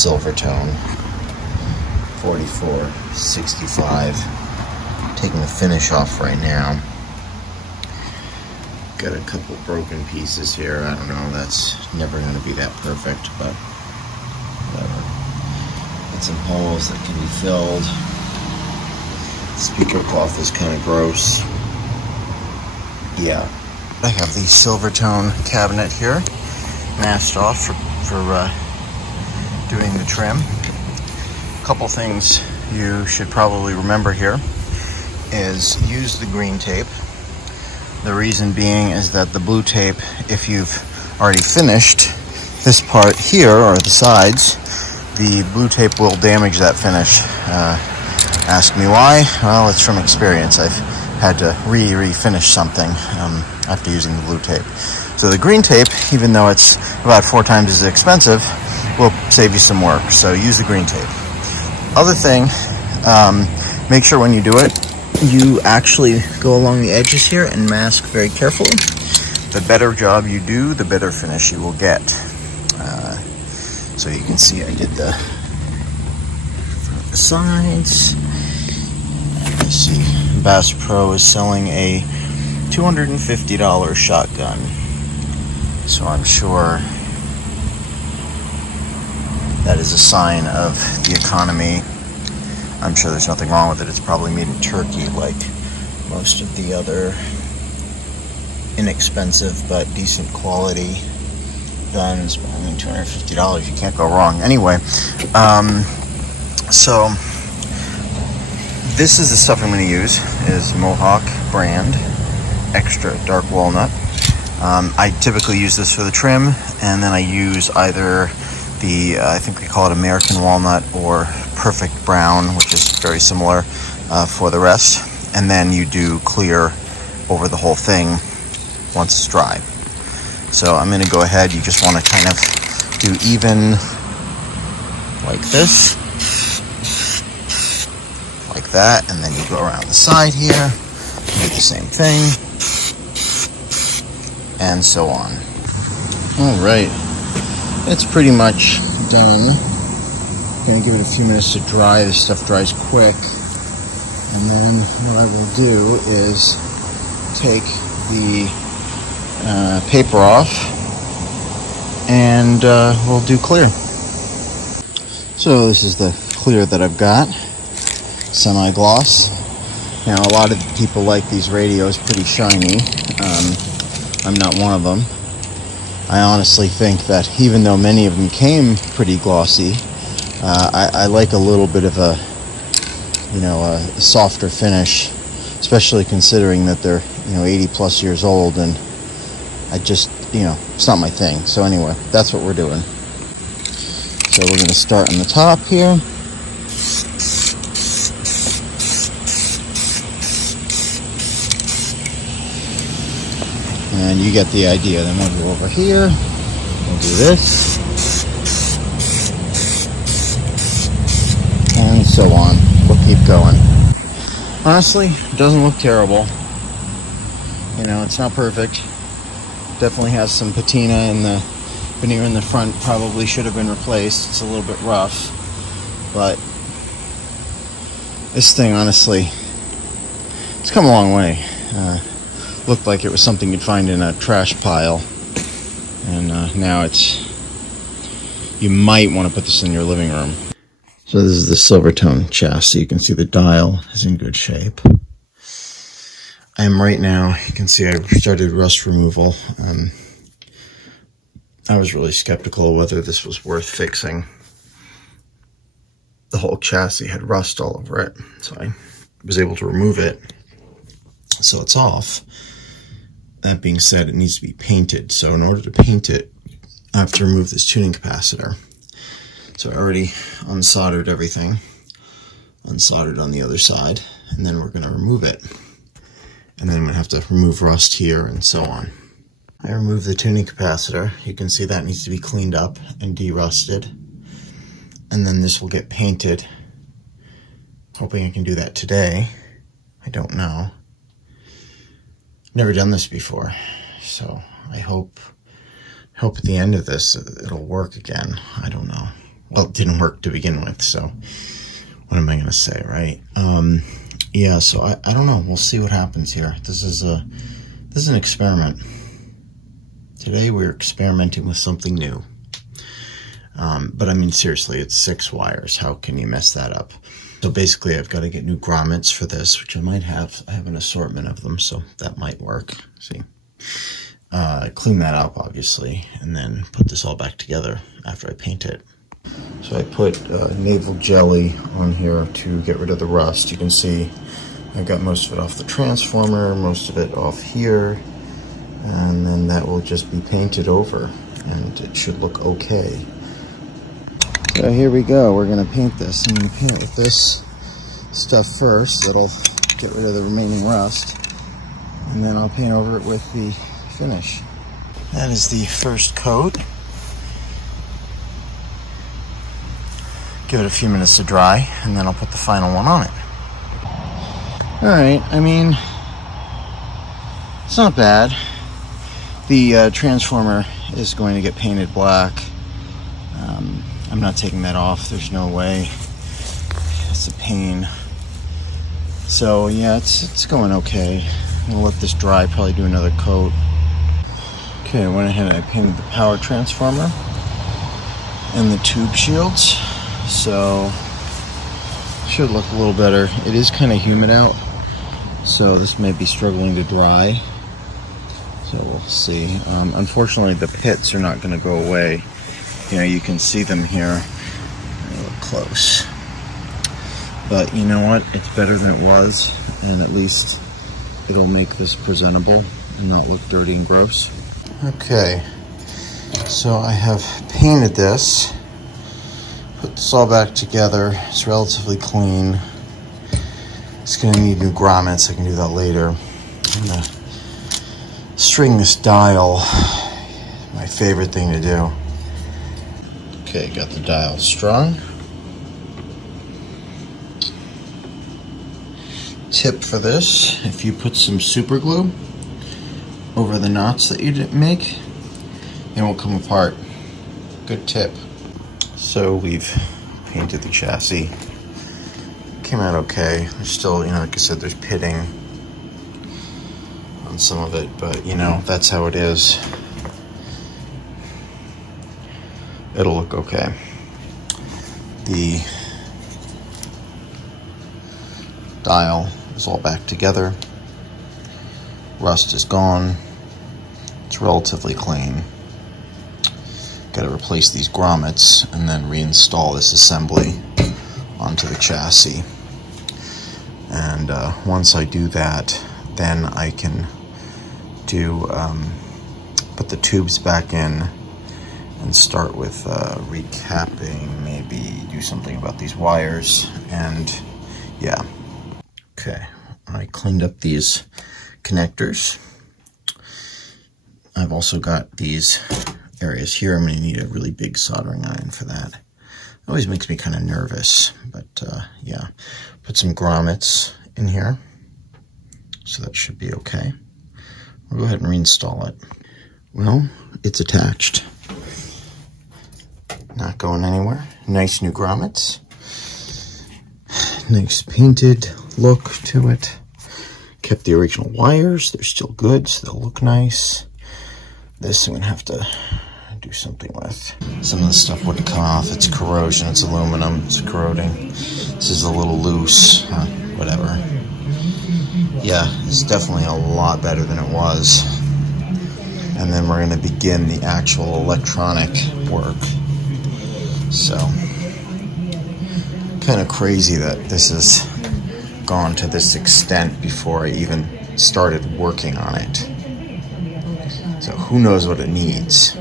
Silvertone 4465. Taking the finish off right now. Got a couple broken pieces here. I don't know, that's never going to be that perfect, but whatever. Got some holes that can be filled. Speaker cloth is kind of gross. Yeah. I have the Silvertone cabinet here, masked off for doing the trim. A couple things you should probably remember here is use the green tape. The reason being is that the blue tape, if you've already finished this part here, or the sides, the blue tape will damage that finish. Ask me why? Well, it's from experience. I've had to refinish something after using the blue tape. So the green tape, even though it's about 4 times as expensive, will save you some work. So use the green tape. Other thing, make sure when you do it, you actually go along the edges here and mask very carefully. The better job you do, the better finish you will get. So you can see I did the sides. I see Bass Pro is selling a $250 shotgun. So I'm sure that is a sign of the economy. I'm sure there's nothing wrong with it. It's probably made in Turkey like most of the other inexpensive but decent quality guns. But I mean, $250, you can't go wrong. Anyway, so this is the stuff I'm going to use, is Mohawk brand extra dark walnut. I typically use this for the trim, and then I use either the, I think they call it American walnut, or perfect brown, which is very similar, for the rest. And then you do clear over the whole thing once it's dry. So I'm going to go ahead. You just want to kind of do even like this, like that, and then you go around the side here, do the same thing, and so on. All right, it's pretty much done. Gonna give it a few minutes to dry. This stuff dries quick. And then what I will do is take the paper off, and we'll do clear. So this is the clear that I've got, semi-gloss. Now a lot of people like these radios pretty shiny. I'm not one of them. I honestly think that even though many of them came pretty glossy, I like a little bit of a, a softer finish, especially considering that they're, 80 plus years old, and I just, it's not my thing. So anyway, that's what we're doing. So we're going to start on the top here. And you get the idea. Then we'll go over here. We'll do this. And so on. We'll keep going. Honestly, it doesn't look terrible. It's not perfect. Definitely has some patina, and the veneer in the front probably should have been replaced. It's a little bit rough. But this thing, honestly, it's come a long way. Looked like it was something you'd find in a trash pile, and now you might want to put this in your living room. So this is the Silvertone chassis. You can see the dial is in good shape. I am right now, you can see I've started rust removal. I was really skeptical of whether this was worth fixing. The whole chassis had rust all over it, so I was able to remove it. So it's off. That being said, it needs to be painted. So in order to paint it, I have to remove this tuning capacitor. So I already unsoldered everything. Unsoldered on the other side. And then we're going to remove it. And then I'm going to have to remove rust here and so on. I removed the tuning capacitor. You can see that needs to be cleaned up and de-rusted. And then this will get painted. Hoping I can do that today. I don't know. Never done this before, so I hope at the end of this it'll work again. I don't know. well, it didn't work to begin with, so what am I going to say, right? Yeah, so I don't know. We'll see what happens here. This is an experiment. Today we're experimenting with something new. But I mean, seriously, it's 6 wires. How can you mess that up? So basically, I've got to get new grommets for this, which I might have. I have an assortment of them, so that might work. See? Clean that up, obviously, and then put this all back together after I paint it. So I put navel jelly on here to get rid of the rust. You can see I've got most of it off the transformer, most of it off here, and then that will just be painted over, and it should look okay. So here we go. We're going to paint this. I'm going to paint it with this stuff first. That'll get rid of the remaining rust, and then I'll paint over it with the finish. That is the first coat. Give it a few minutes to dry, and then I'll put the final one on it. Alright, I mean, it's not bad. The transformer is going to get painted black. I'm not taking that off, there's no way. It's a pain. So yeah, it's going okay. I'm gonna let this dry, probably do another coat. Okay, I went ahead and I painted the power transformer and the tube shields. So should look a little better. It is kind of humid out, so this may be struggling to dry. So we'll see. Unfortunately, the pits are not going to go away. You know, you can see them here. They look close. But you know what? It's better than it was, and at least it'll make this presentable and not look dirty and gross. Okay, so I have painted this. Put this all back together. It's relatively clean. It's going to need new grommets. I can do that later. I'm going to string this dial. My favorite thing to do. Okay, got the dial strung. Tip for this: if you put some super glue over the knots that you didn't make, it won't come apart. Good tip. So we've painted the chassis. Came out okay. There's still, you know, like I said, there's pitting on some of it, but you know, that's how it is. It'll look okay. The dial is all back together. Rust is gone. It's relatively clean. Got to replace these grommets and then reinstall this assembly onto the chassis. And once I do that, then I can do put the tubes back in and start with recapping, maybe do something about these wires, and yeah. Okay, I cleaned up these connectors. I've also got these areas here. I'm going to need a really big soldering iron for that. It always makes me kind of nervous, but yeah. Put some grommets in here, so that should be okay. We'll go ahead and reinstall it. Well, it's attached. Not going anywhere. Nice new grommets. Nice painted look to it. Kept the original wires. They're still good, so they'll look nice. This I'm going to have to do something with. Some of the stuff wouldn't come off. It's corrosion. It's aluminum. It's corroding. This is a little loose. Whatever. Yeah, it's definitely a lot better than it was. And then we're going to begin the actual electronic work. So, kind of crazy that this has gone to this extent before I even started working on it. So who knows what it needs.